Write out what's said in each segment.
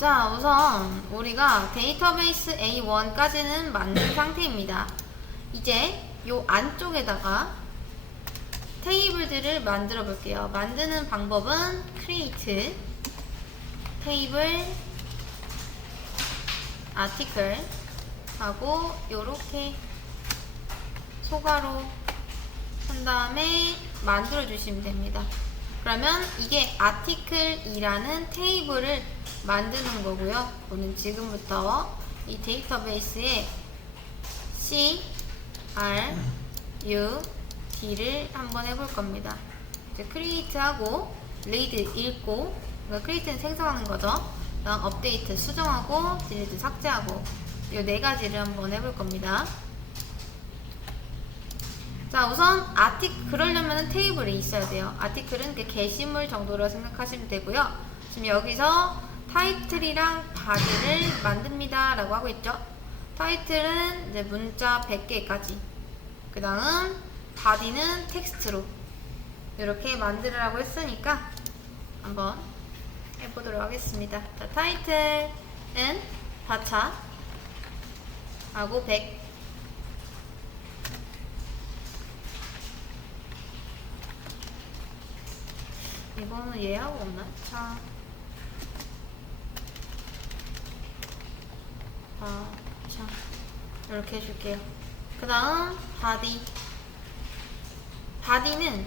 자, 우선 우리가 데이터베이스 A1까지는 만든 상태입니다. 이제 요 안쪽에다가 테이블들을 만들어 볼게요. 만드는 방법은 create 테이블 article 하고 요렇게 소괄호 한 다음에 만들어 주시면 됩니다. 그러면 이게 article이라는 테이블을 만드는 거고요. 저는 지금부터 이 데이터베이스에 C, R, U, D를 한번 해볼 겁니다. 이제 create 하고 read 읽고, 그러니까 create는 생성하는 거죠. 다음 update 수정하고 delete 삭제하고, 이 네 가지를 한번 해볼 겁니다. 자, 우선 그러려면 테이블이 있어야 돼요. 아티클은 게시물 정도로 생각하시면 되고요. 지금 여기서 타이틀이랑 바디를 만듭니다 라고 하고 있죠. 타이틀은 이제 문자 100개까지, 그 다음 바디는 텍스트로 이렇게 만들으라고 했으니까 한번 해보도록 하겠습니다. 자, 타이틀은 바차 하고 100, 이거는 얘하고 없나? 자, 이렇게 해줄게요. 그 다음 바디는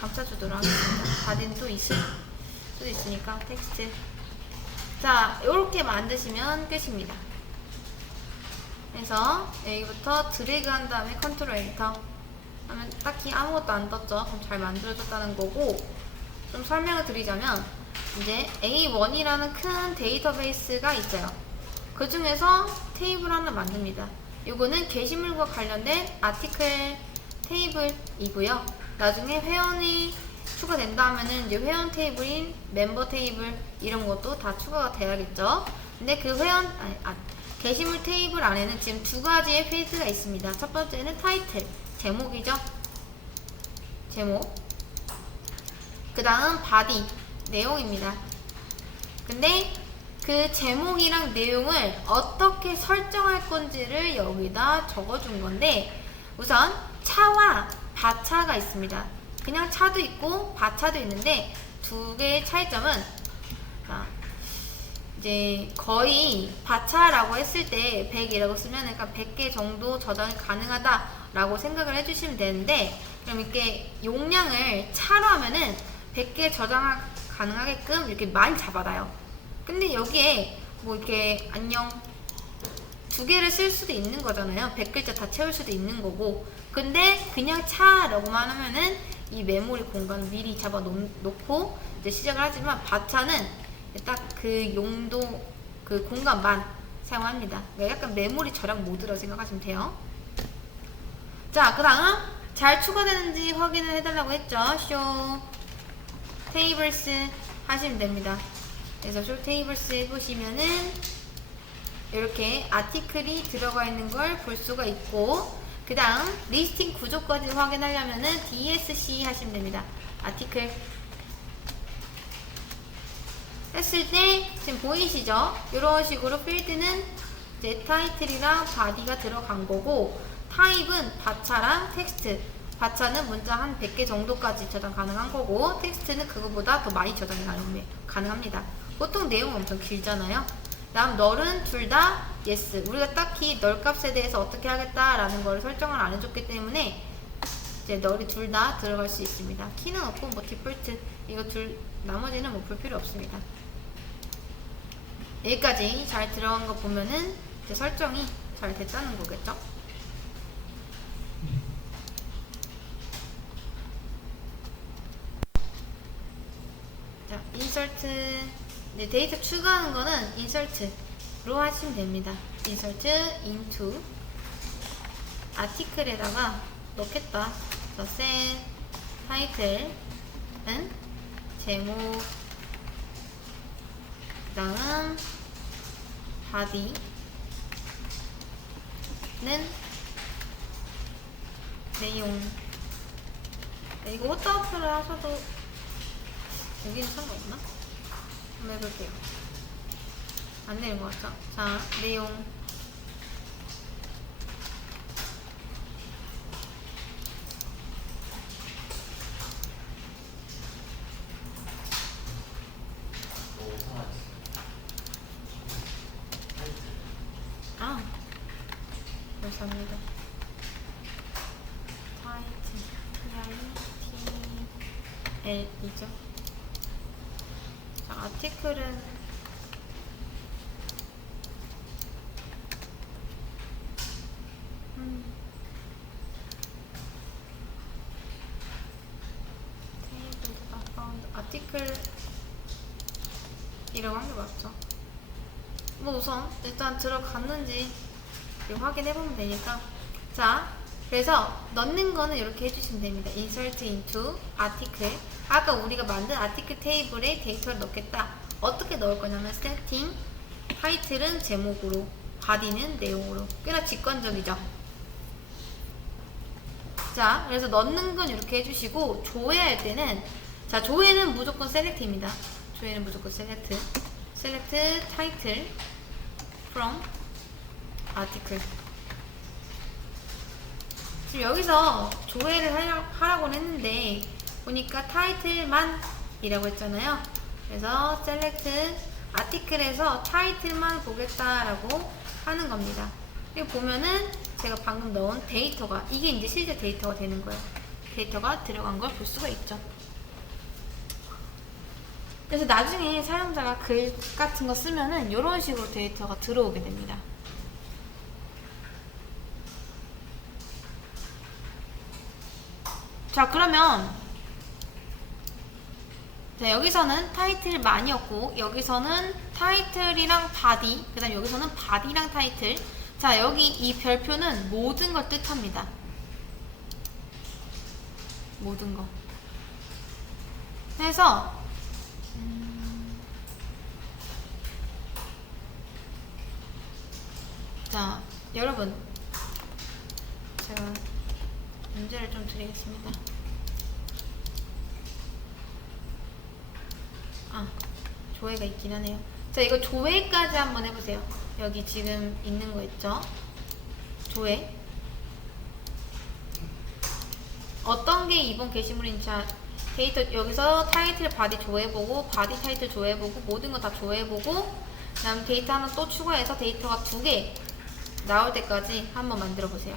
감싸주도록 하겠습니다. 바디는 또 있을 수도 있으니까 텍스트. 자, 이렇게 만드시면 끝입니다. 그래서 여기부터 드래그 한 다음에 컨트롤 엔터 하면 딱히 아무것도 안 떴죠. 그럼 잘 만들어졌다는 거고, 좀 설명을 드리자면 이제 A1이라는 큰 데이터베이스가 있어요. 그 중에서 테이블 하나 만듭니다. 이거는 게시물과 관련된 아티클 테이블이고요. 나중에 회원이 추가된다 하면은 이제 회원 테이블인 멤버 테이블 이런 것도 다 추가가 돼야겠죠. 근데 그 게시물 테이블 안에는 지금 두 가지의 필드가 있습니다. 첫 번째는 타이틀, 제목이죠. 제목. 그 다음 바디, 내용입니다. 근데 그 제목이랑 내용을 어떻게 설정할 건지를 여기다 적어준 건데, 우선 차와 바차가 있습니다. 그냥 차도 있고 바차도 있는데 두 개의 차이점은, 이제 거의 바차라고 했을 때 100이라고 쓰면 그러니까 100개 정도 저장이 가능하다라고 생각을 해주시면 되는데, 그럼 이렇게 용량을 차로 하면은 100개 저장 가능하게끔 이렇게 많이 잡아놔요. 근데 여기에 뭐 이렇게 안녕 두 개를 쓸 수도 있는 거잖아요. 100글자 다 채울 수도 있는 거고. 근데 그냥 차라고만 하면은 이 메모리 공간을 미리 잡아 놓고 이제 시작을 하지만 바차는 딱 그 용도, 그 공간만 사용합니다. 그러니까 약간 메모리 절약 모드라고 생각하시면 돼요. 자, 그 다음 잘 추가되는지 확인을 해달라고 했죠. 쇼 테이블스 하시면 됩니다. 그래서 쇼 테이블스 해보시면은 이렇게 아티클이 들어가 있는 걸 볼 수가 있고, 그 다음 리스팅 구조까지 확인하려면은 DSC 하시면 됩니다. 아티클 했을 때 지금 보이시죠? 이런 식으로 필드는 이제 타이틀이랑 바디가 들어간 거고, 타입은 바차랑 텍스트. 바차는 문자 한 100개 정도까지 저장 가능한 거고, 텍스트는 그거보다 더 많이 저장이 가능합니다. 보통 내용은 엄청 길잖아요. 다음 널은 둘 다 yes. 우리가 딱히 널 값에 대해서 어떻게 하겠다라는 걸 설정을 안 해줬기 때문에 이제 널이 둘 다 들어갈 수 있습니다. 키는 없고 뭐 디폴트 이거 나머지는 뭐 볼 필요 없습니다. 여기까지 잘 들어간 거 보면은 이제 설정이 잘 됐다는 거겠죠? 자, 인서트. 네, 데이터 추가하는 거는 인서트로 하시면 됩니다. 인서트 into 아티클에다가 넣겠다. 그래서 set title은 제목, 그 다음 body는 내용. 네, 이거 호타우프를 하셔도 여기는 상관없나? 한번 해볼게요. 안 내린 것 같죠? 자, 내용. 아, 감사합니다. 타이틀, TITL이죠. 자, 아티클은 아티클이라고 한 게 맞죠? 뭐 우선 일단 들어갔는지 확인해보면 되니까. 자, 그래서 넣는 거는 이렇게 해주시면 됩니다. insert into article. 아까 우리가 만든 아티클 테이블에 데이터를 넣겠다. 어떻게 넣을 거냐면 setting, 타이틀은 제목으로, body는 내용으로. 꽤나 직관적이죠? 자, 그래서 넣는 건 이렇게 해주시고, 조회할 때는, 자, 조회는 무조건 select입니다. 조회는 무조건 select title from article. 지금 여기서 조회를 하라고 했는데 보니까 타이틀만 이라고 했잖아요. 그래서 select article에서 타이틀만 보겠다라고 하는 겁니다. 여기 보면은 제가 방금 넣은 데이터가, 이게 이제 실제 데이터가 되는 거예요. 데이터가 들어간 걸 볼 수가 있죠. 그래서 나중에 사용자가 글 같은 거 쓰면은 이런 식으로 데이터가 들어오게 됩니다. 자, 그러면 자, 여기서는 타이틀만이었고 여기서는 타이틀이랑 바디, 그 다음 여기서는 바디랑 타이틀. 자, 여기 이 별표는 모든 걸 뜻합니다. 모든 거. 그래서 자, 여러분, 제가 문제를 좀 드리겠습니다. 아, 조회가 있긴 하네요. 자, 이거 조회까지 한번 해보세요. 여기 지금 있는 거 있죠? 조회. 어떤 게 이번 게시물인지. 데이터, 여기서 타이틀 바디 조회해보고, 바디 타이틀 조회해보고, 모든 거 다 조회해보고, 그 다음 데이터 하나 또 추가해서 데이터가 2개 나올 때까지 한번 만들어 보세요.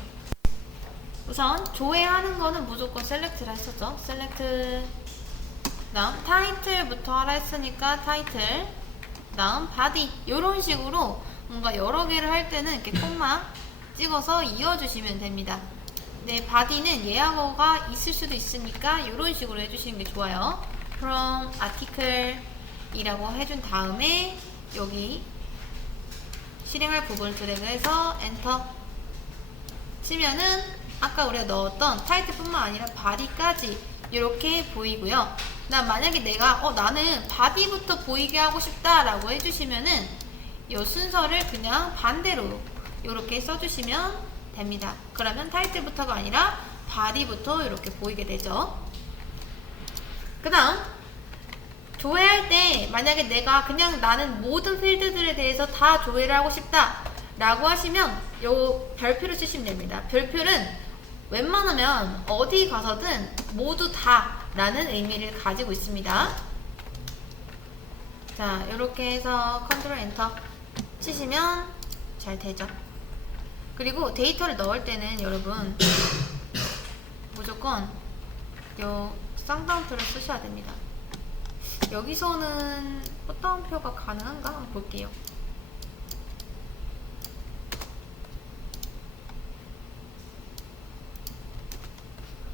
우선 조회하는 거는 무조건 셀렉트를 했었죠. 셀렉트. 다음 타이틀부터 하라 했으니까 타이틀. 다음 바디. 이런 식으로 뭔가 여러 개를 할 때는 이렇게 콤마 찍어서 이어주시면 됩니다. 네, 바디는 예약어가 있을 수도 있으니까 이런 식으로 해주시는 게 좋아요. from article 이라고 해준 다음에 여기 실행할 부분을 드래그해서 엔터 치면은 아까 우리가 넣었던 타이틀뿐만 아니라 바디까지 이렇게 보이고요. 나 만약에 내가 나는 바디부터 보이게 하고 싶다 라고 해주시면은 이 순서를 그냥 반대로 이렇게 써주시면 됩니다. 그러면 타이틀부터가 아니라 바디부터 이렇게 보이게 되죠. 그 다음 조회할 때 만약에 내가 그냥 나는 모든 필드들에 대해서 다 조회를 하고 싶다 라고 하시면 요 별표를 쓰시면 됩니다. 별표는 웬만하면 어디 가서든 모두 다 라는 의미를 가지고 있습니다. 자, 이렇게 해서 컨트롤 엔터 치시면 잘 되죠. 그리고 데이터를 넣을 때는 여러분 무조건 요 쌍따옴표를 쓰셔야 됩니다. 여기서는 헛따옴표가 가능한가 한번 볼게요.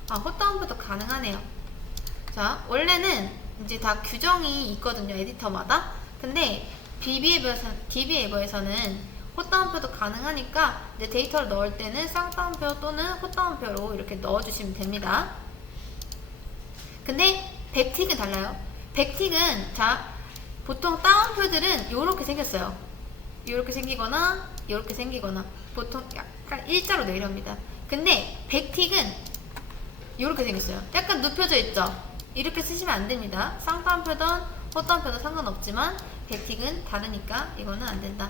헛따옴표도 가능하네요. 자, 원래는 이제 다 규정이 있거든요, 에디터마다. 근데 DB앱에서는 헛따옴표도 가능하니까 이제 데이터를 넣을 때는 쌍따옴표 또는 헛따옴표로 이렇게 넣어주시면 됩니다. 근데 백틱은 달라요. 백틱은 자, 보통 따옴표들은 요렇게 생겼어요. 요렇게 생기거나 요렇게 생기거나 보통 약간 일자로 내려옵니다. 근데 백틱은 요렇게 생겼어요. 약간 눕혀져 있죠. 이렇게 쓰시면 안 됩니다. 쌍따옴표든 호떠함표도 상관없지만 백틱은 다르니까 이거는 안 된다.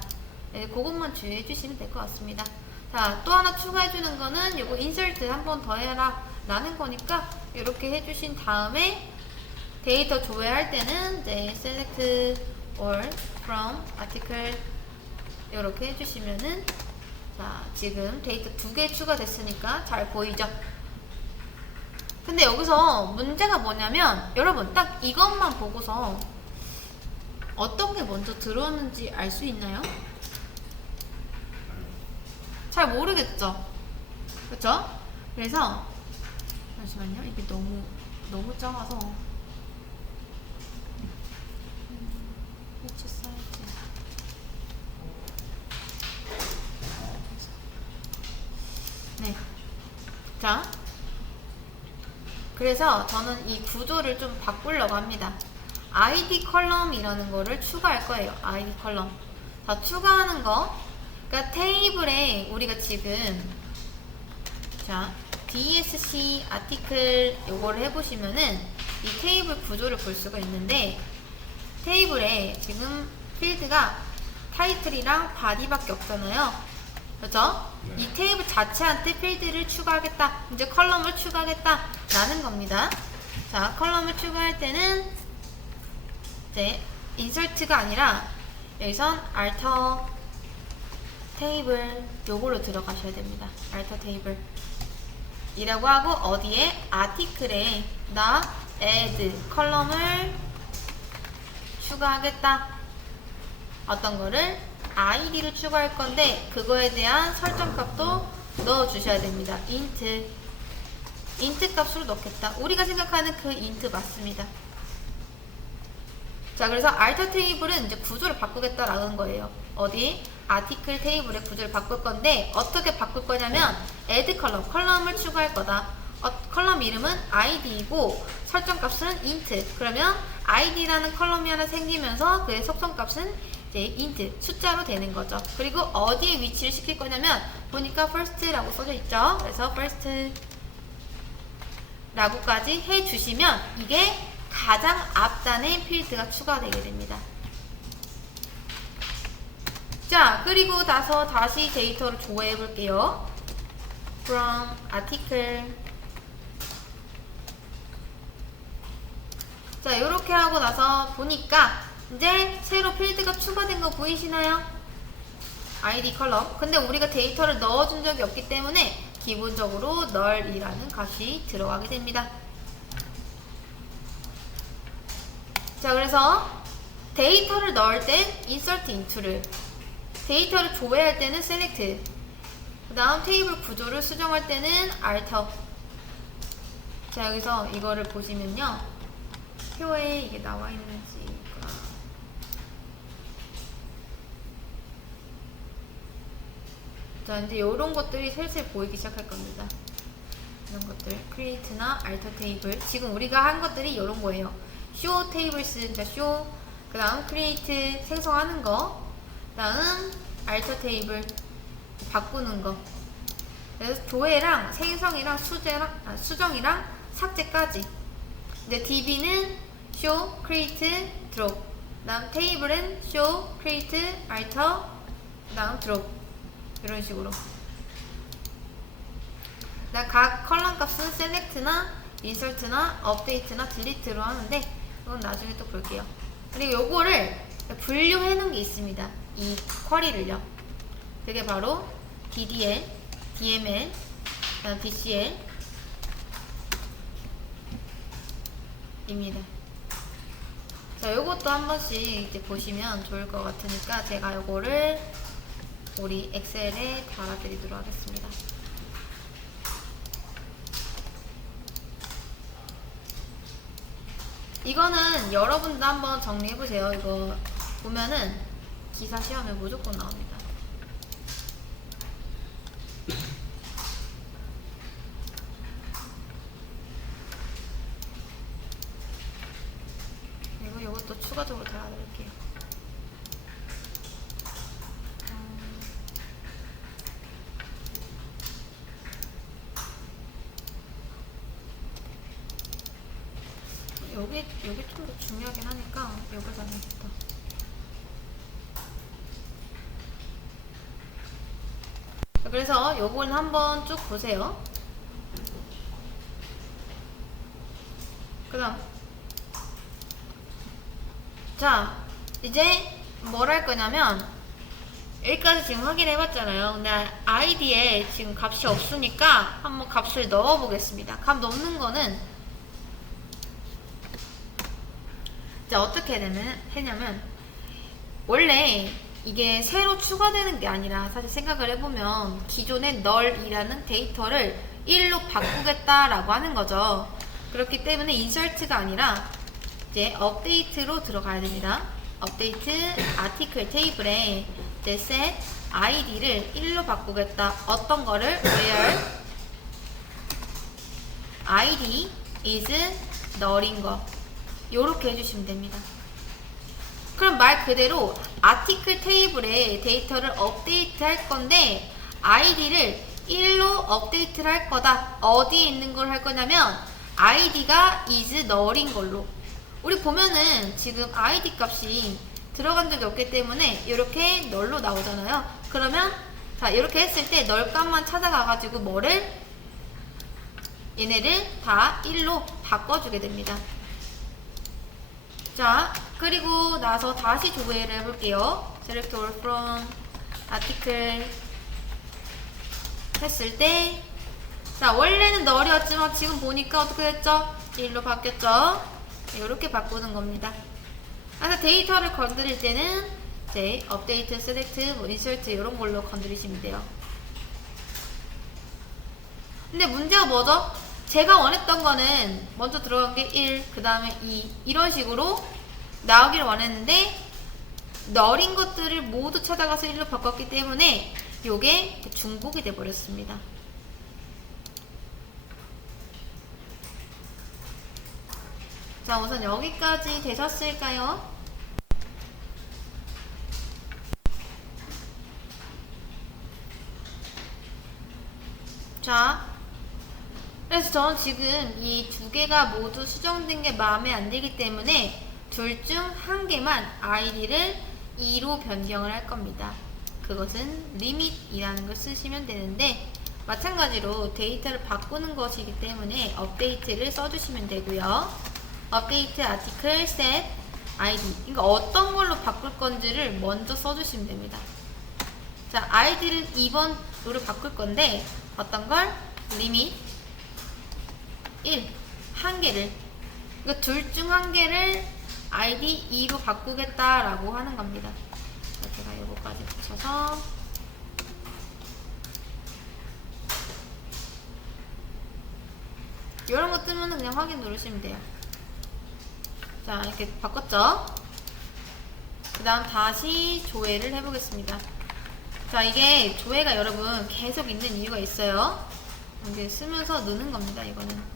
네, 그것만 주의해 주시면 될 것 같습니다. 자, 또 하나 추가해 주는 거는 요거 인설트 한 번 더 해라 라는 거니까 이렇게 해주신 다음에 데이터 조회할 때는 이제 select all from article 이렇게 해주시면은, 자, 지금 데이터 2개 추가됐으니까 잘 보이죠? 근데 여기서 문제가 뭐냐면, 여러분 딱 이것만 보고서 어떤 게 먼저 들어왔는지 알 수 있나요? 잘 모르겠죠? 그쵸? 그래서 잠시만요. 이게 너무 작아서 위치 사이트. 네. 자, 그래서 저는 이 구조를 좀 바꾸려고 합니다. ID 컬럼이라는 거를 추가할 거예요. ID 컬럼. 자, 추가하는 거. 그러니까 테이블에 우리가 지금, 자, DSC 아티클 요거를 해보시면은 이 테이블 구조를 볼 수가 있는데, 테이블에 지금 필드가 타이틀이랑 바디밖에 없잖아요. 그렇죠? 네. 이 테이블 자체한테 필드를 추가하겠다, 이제 컬럼을 추가하겠다 라는 겁니다. 자, 컬럼을 추가할 때는 이제 인설트가 아니라 여기선 alter 테이블 요걸로 들어가셔야 됩니다. alter 테이블 이라고 하고, 어디에 아티클에 나 add 컬럼을 추가하겠다. 어떤 거를 id를 추가할 건데 그거에 대한 설정 값도 넣어 주셔야 됩니다. int 값으로 넣겠다. 우리가 생각하는 그 int 맞습니다. 자, 그래서 alter 테이블은 이제 구조를 바꾸겠다라는 거예요. 어디? 아티클 테이블의 구조를 바꿀 건데 어떻게 바꿀 거냐면 add 컬럼을 추가할 거다. 컬럼 이름은 id이고 설정 값은 int. 그러면 id라는 컬럼이 하나 생기면서 그의 속성 값은 이제 int 숫자로 되는 거죠. 그리고 어디에 위치를 시킬 거냐면 보니까 first라고 써져 있죠. 그래서 first 라고까지 해주시면 이게 가장 앞단에 필드가 추가되게 됩니다. 자, 그리고 나서 다시 데이터를 조회해 볼게요. from article. 자, 이렇게 하고 나서 보니까 이제 새로 필드가 추가된 거 보이시나요? id 컬럼. 근데 우리가 데이터를 넣어준 적이 없기 때문에 기본적으로 null이라는 값이 들어가게 됩니다. 자, 그래서 데이터를 넣을 땐 insert into를, 데이터를 조회할 때는 select, 그 다음 테이블 구조를 수정할 때는 alter. 자, 여기서 이거를 보시면요, 표에 이게 나와 있는지가, 자, 이제 이런 것들이 슬슬 보이기 시작할 겁니다. 이런 것들, create나 alter 테이블. 지금 우리가 한 것들이 이런 거예요. show tables, 자, show, 그 다음 create 생성하는 거, 그 다음 alter 테이블 바꾸는 거. 그래서 조회랑 생성이랑 수정이랑 삭제까지. 이제 db는 show, create, drop. 그 다음 테이블은 show, create, alter, 그 다음 drop. 이런 식으로. 각 컬럼 값은 select나 insert나 update나 delete로 하는데 그건 나중에 또 볼게요. 그리고 요거를 분류해 놓은 게 있습니다. 이 쿼리를요. 그게 바로 DDL, DML, 그다음 DCL 입니다. 자, 요것도 한 번씩 이제 보시면 좋을 것 같으니까 제가 요거를 우리 엑셀에 달아드리도록 하겠습니다. 이거는 여러분도 한번 정리해보세요. 이거 보면은 기사 시험에 무조건 나옵니다. 그리고 이것도 추가적으로 달아드릴게요. 여기 좀 더 중요하긴 하니까 여기다 놔야겠다. 그래서 요건 한번 쭉 보세요. 그 다음 자 이제 뭘 할 거냐면 여기까지 지금 확인해 봤잖아요. 근데 아이디에 지금 값이 없으니까 한번 값을 넣어 보겠습니다. 값 넣는 거는 자 어떻게 했냐면 원래 이게 새로 추가되는 게 아니라 사실 생각을 해보면 기존의 널이라는 데이터를 1로 바꾸겠다라고 하는 거죠. 그렇기 때문에 인설트가 아니라 이제 업데이트로 들어가야 됩니다. 업데이트 아티클 테이블에 이제 set id를 1로 바꾸겠다. 어떤 거를 where id is null인 거 요렇게 해주시면 됩니다. 그럼 말 그대로 아티클 테이블에 데이터를 업데이트 할 건데 id를 1로 업데이트를 할 거다. 어디에 있는 걸 할 거냐면 id가 is null인 걸로. 우리 보면은 지금 id 값이 들어간 적이 없기 때문에 이렇게 null로 나오잖아요. 그러면 자 이렇게 했을 때 null 값만 찾아가 가지고 뭐를 얘네를 다 1로 바꿔주게 됩니다. 자 그리고 나서 다시 조회를 해볼게요. select all from article 했을 때 자 원래는 null이었지만 지금 보니까 어떻게 됐죠? 1로 바뀌었죠? 이렇게 바꾸는 겁니다. 그래서 데이터를 건드릴 때는 이제 update, select, 뭐 insert 이런 걸로 건드리시면 돼요. 근데 문제가 뭐죠? 제가 원했던 거는 먼저 들어간 게 1, 그 다음에 2 이런 식으로 나오기를 원했는데 null인 것들을 모두 찾아가서 1로 바꿨기 때문에 요게 중복이 돼 버렸습니다. 자 우선 여기까지 되셨을까요? 자 그래서 저는 지금 이 두 개가 모두 수정된 게 마음에 안 들기 때문에 둘 중 한 개만 id를 2로 변경을 할 겁니다. 그것은 limit이라는 걸 쓰시면 되는데 마찬가지로 데이터를 바꾸는 것이기 때문에 update를 써주시면 되고요. update article set id 그러니까 어떤 걸로 바꿀 건지를 먼저 써주시면 됩니다. 자 id를 2번으로 바꿀 건데 어떤 걸? limit 1 한 개를 그러니까 둘 중 한 개를 id 2로 바꾸겠다라고 하는 겁니다. 제가 이거까지 붙여서 이런 거 뜨면 그냥 확인 누르시면 돼요. 자 이렇게 바꿨죠? 그 다음 다시 조회를 해보겠습니다. 자 이게 조회가 여러분 계속 있는 이유가 있어요. 이게 쓰면서 느는 겁니다. 이거는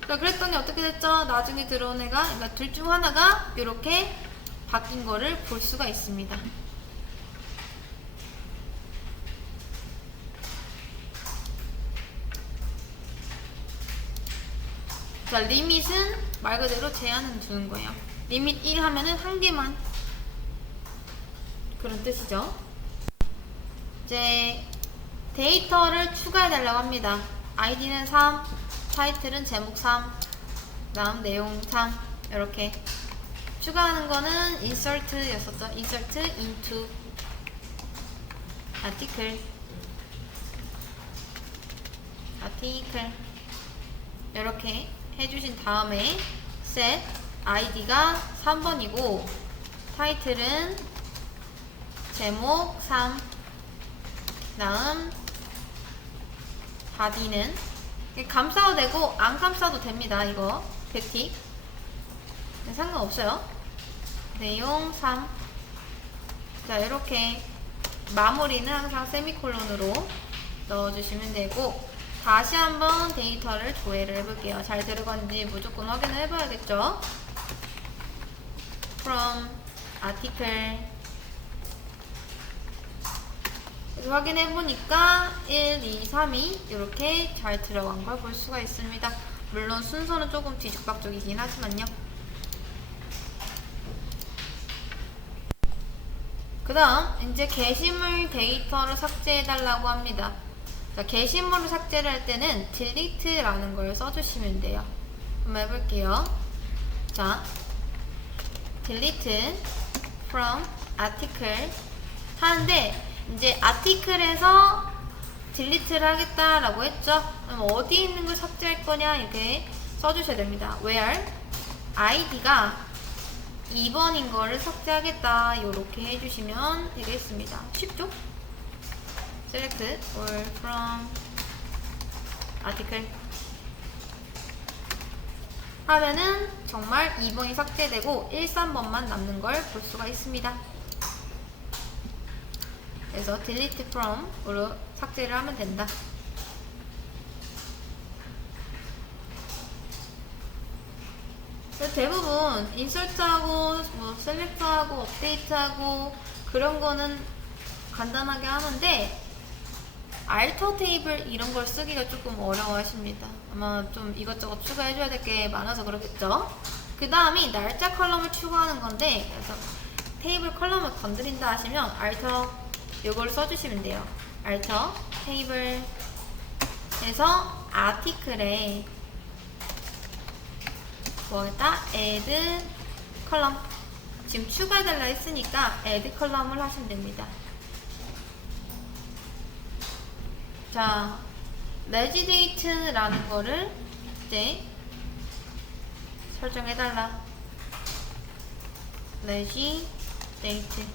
그러니까 그랬더니 어떻게 됐죠? 나중에 들어온 애가 그러니까 둘 중 하나가 이렇게 바뀐 거를 볼 수가 있습니다. 자 리밋은 말 그대로 제한을 두는 거예요. 리밋 1 하면은 한 개만 그런 뜻이죠. 이제 데이터를 추가해 달라고 합니다. id는 3, 타이틀은 제목 3, 그 다음 내용 3 이렇게 추가하는 거는 insert였었죠. insert into article 이렇게 해주신 다음에 set id가 3번이고 타이틀은 제목 3 다음 body는 감싸도 되고 안 감싸도 됩니다. 이거 백틱 상관없어요. 내용 3 자 이렇게 마무리는 항상 세미콜론으로 넣어주시면 되고 다시 한번 데이터를 조회를 해볼게요. 잘 들어간지 무조건 확인을 해봐야겠죠. from article 확인해보니까 1, 2, 3이 이렇게 잘 들어간 걸 볼 수가 있습니다. 물론 순서는 조금 뒤죽박죽이긴 하지만요. 그 다음 이제 게시물 데이터를 삭제해달라고 합니다. 자, 게시물을 삭제를 할 때는 delete라는 걸 써주시면 돼요. 한번 해볼게요. 자, delete from article 하는데 이제 article에서 delete를 하겠다라고 했죠. 그럼 어디 있는 걸 삭제할 거냐 이렇게 써주셔야 됩니다. where id가 2번인 거를 삭제하겠다 이렇게 해주시면 되겠습니다. 쉽죠? select all from article 하면은 정말 2번이 삭제되고 1, 3번만 남는 걸 볼 수가 있습니다. 그래서 delete from으로 삭제를 하면 된다. 대부분 인설트하고 뭐 셀렉트하고 업데이트하고 그런 거는 간단하게 하는데 알터 테이블 이런 걸 쓰기가 조금 어려워하십니다. 아마 좀 이것저것 추가해줘야 될 게 많아서 그러겠죠. 그 다음이 날짜 컬럼을 추가하는 건데 그래서 테이블 컬럼을 건드린다 하시면 알터 이걸 써주시면 돼요. 알터 테이블에서 아티클에 뭐겠다? add 컬럼 지금 추가해달라 했으니까 add 컬럼을 하시면 됩니다. 자, 레지데이트라는 거를 이제 설정해달라. 레지데이트.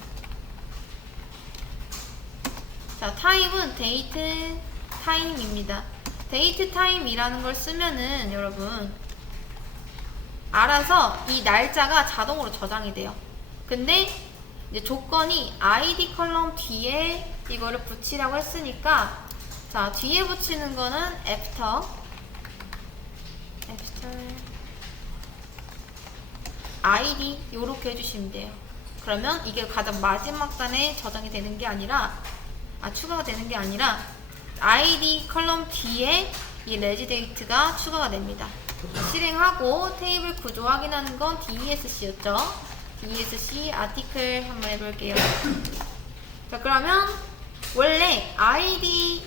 자, 타입은 데이트 타임입니다. 데이트 타임이라는 걸 쓰면은 여러분 알아서 이 날짜가 자동으로 저장이 돼요. 근데 이제 조건이 id 컬럼 뒤에 이거를 붙이라고 했으니까 자, 뒤에 붙이는 거는 after id 요렇게 해주시면 돼요. 그러면 이게 가장 마지막 단에 저장이 되는 게 아니라 추가가 되는 게 아니라 id 컬럼 뒤에 이 레지데이트가 추가가 됩니다. 실행하고 테이블 구조 확인하는 건 DESC였죠. DESC 아티클 한번 해볼게요. 자, 그러면 원래 ID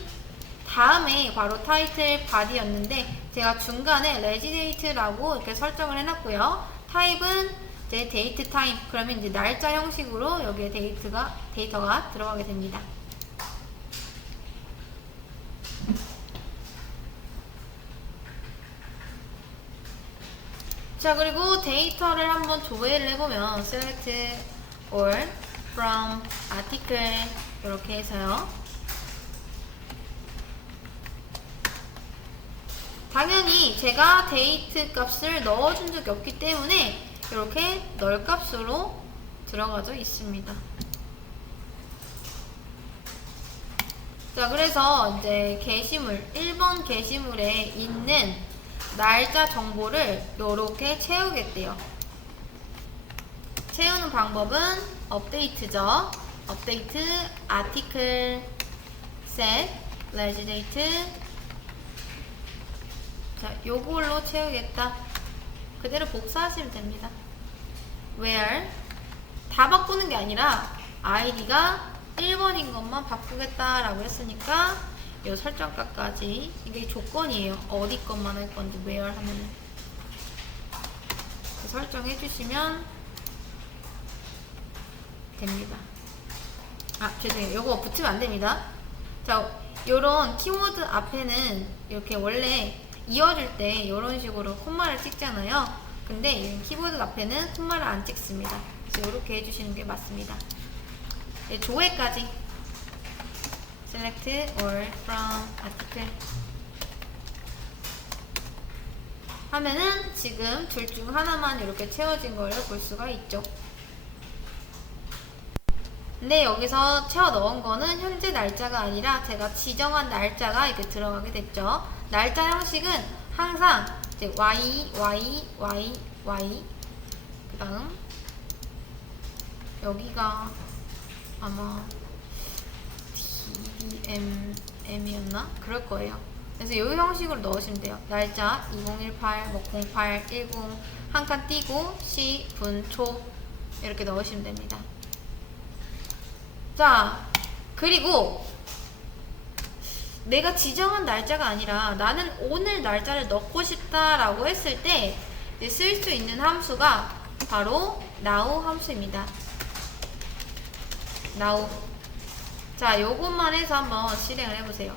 다음에 바로 타이틀 바디였는데 제가 중간에 레지데이트라고 이렇게 설정을 해놨고요. 타입은 이제 데이트 타임. 그러면 이제 날짜 형식으로 여기에 데이터가 들어가게 됩니다. 자, 그리고 데이터를 한번 조회를 해보면 select all from article 이렇게 해서요. 당연히 제가 데이트 값을 넣어준 적이 없기 때문에 이렇게 널 값으로 들어가져 있습니다. 자, 그래서 이제 게시물 1번 게시물에 있는 날짜 정보를 이렇게 채우겠대요. 채우는 방법은 업데이트죠. 업데이트 article set regiDate. 자, 요걸로 채우겠다. 그대로 복사하시면 됩니다. where 다 바꾸는 게 아니라 id가 1번인 것만 바꾸겠다라고 했으니까 이 설정값까지 이게 조건이에요. 어디 것만 할 건지 where 하면은 설정해 주시면 됩니다. 죄송해요. 요거 붙이면 안 됩니다. 자, 요런 키워드 앞에는 이렇게 원래 이어줄 때 이런 식으로 콤마를 찍잖아요. 근데 이 키보드 앞에는 콤마를 안 찍습니다. 그래서 이렇게 해주시는 게 맞습니다. 네, 조회까지 select all from article 하면은 지금 둘 중 하나만 이렇게 채워진 걸 볼 수가 있죠. 근데 여기서 채워 넣은 거는 현재 날짜가 아니라 제가 지정한 날짜가 이렇게 들어가게 됐죠. 날짜 형식은 항상 이제 y, y, y, y 그 다음 여기가 아마 DMM이었나? 그럴 거예요. 그래서 이 형식으로 넣으시면 돼요. 날짜 2018, 뭐 08, 10 한 칸 띄고 시, 분, 초 이렇게 넣으시면 됩니다. 자, 그리고 내가 지정한 날짜가 아니라 나는 오늘 날짜를 넣고 싶다라고 했을 때 쓸 수 있는 함수가 바로 now 함수입니다. now. 자, 요것만 해서 한번 실행을 해보세요.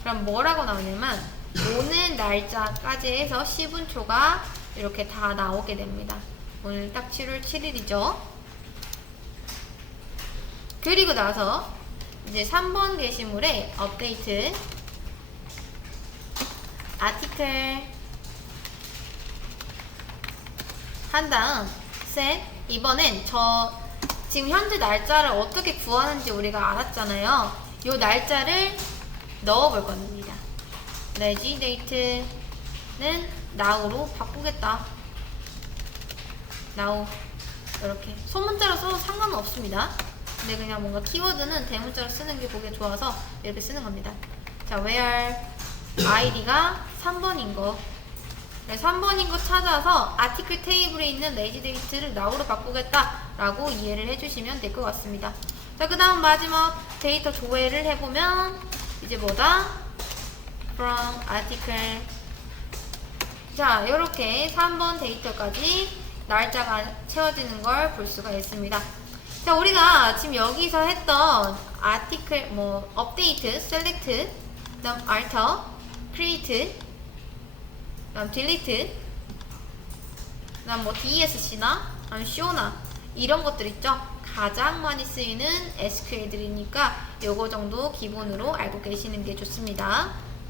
그럼 뭐라고 나오냐면 오늘 날짜까지 해서 10분초가 이렇게 다 나오게 됩니다. 오늘 딱 7월 7일이죠. 그리고 나서 이제 3번 게시물에 업데이트 아티클 한 다음 set. 이번엔 지금 현재 날짜를 어떻게 구하는지 우리가 알았잖아요. 이 날짜를 넣어볼 겁니다. regi date는 now로 바꾸겠다. now. 이렇게 소문자로 써도 상관은 없습니다. 근데 그냥 뭔가 키워드는 대문자로 쓰는 게 보기 좋아서 이렇게 쓰는 겁니다. 자, where id가 3번인 거. 3번인 거 찾아서 아티클 테이블에 있는 regi date를 now로 바꾸겠다 라고 이해를 해주시면 될 것 같습니다. 자, 그 다음 마지막 데이터 조회를 해보면 이제 뭐다? from article. 자, 이렇게 3번 데이터까지 날짜가 채워지는 걸 볼 수가 있습니다. 자, 우리가 지금 여기서 했던 article, 뭐 update, select, 그 다음 alter, create, 그 다음 delete, 그 다음 뭐 DSC나 show나 이런 것들 있죠. 가장 많이 쓰이는 SQL들이니까 요거 정도 기본으로 알고 계시는 게 좋습니다.